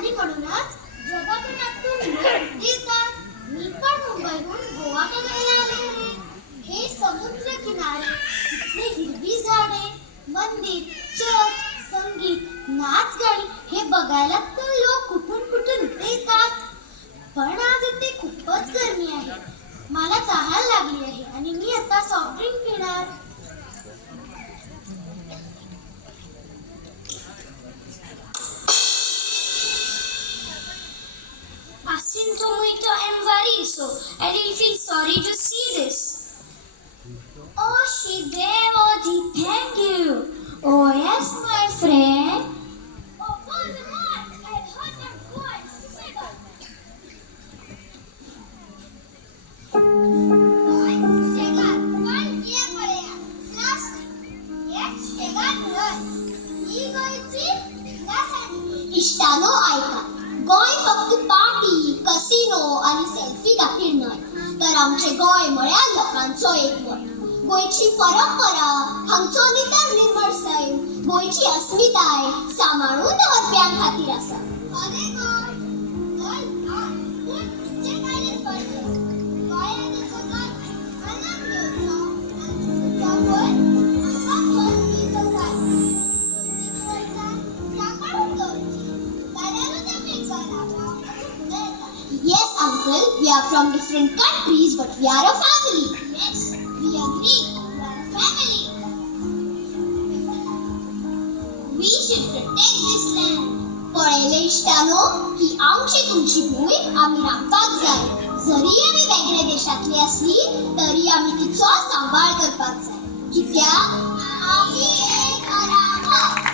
आणि म्हणूनच जगभरातून लोक येतात. मी पण मुंबईहून गोवा बघायला आले आहे. हे समुद्र किनारे, इथले हिरवी झाडे, मंदिर, चर्च, संगीत, नाच गाणी हे बघायला तर लोक कुठून कुठून इथे येतात. पण आज इथे खूपच गरमी आहे. मला तहान लागली आहे आणि मी आता सॉफ्ट ड्रिंक पिणार. Asinto muito Envariso. I really feel sorry to see this. Oh, Shideo, thank you. Oh, yes, my friend. Oh, Voldemort! I heard that voice. इष्टानो ऐका, गोय फक्त पार्टी, कसिनो आणि सेल्फी खातीर न्हय, तर आमचे गोय म्हळ्यार लोकांचो एक मत. गोयची परंपरा, हांगचो नितळ निर्मळसाय, गोयची अस्मिताय सांबाळून दवरप्यां खातीर आसा. Yes, uncle, we are from different countries, but we are a family. Yes, we agree. We are a family. We should protect this land. पळयले इश्टानो, ही आमची तुमची भूमी, आम्ही राखपाक जाय. जरी आम्ही वेगळ्या देशातली असली तरी आम्ही तिचो सांभाळ करपाक जाय. कित्याक आम्ही एक आराम.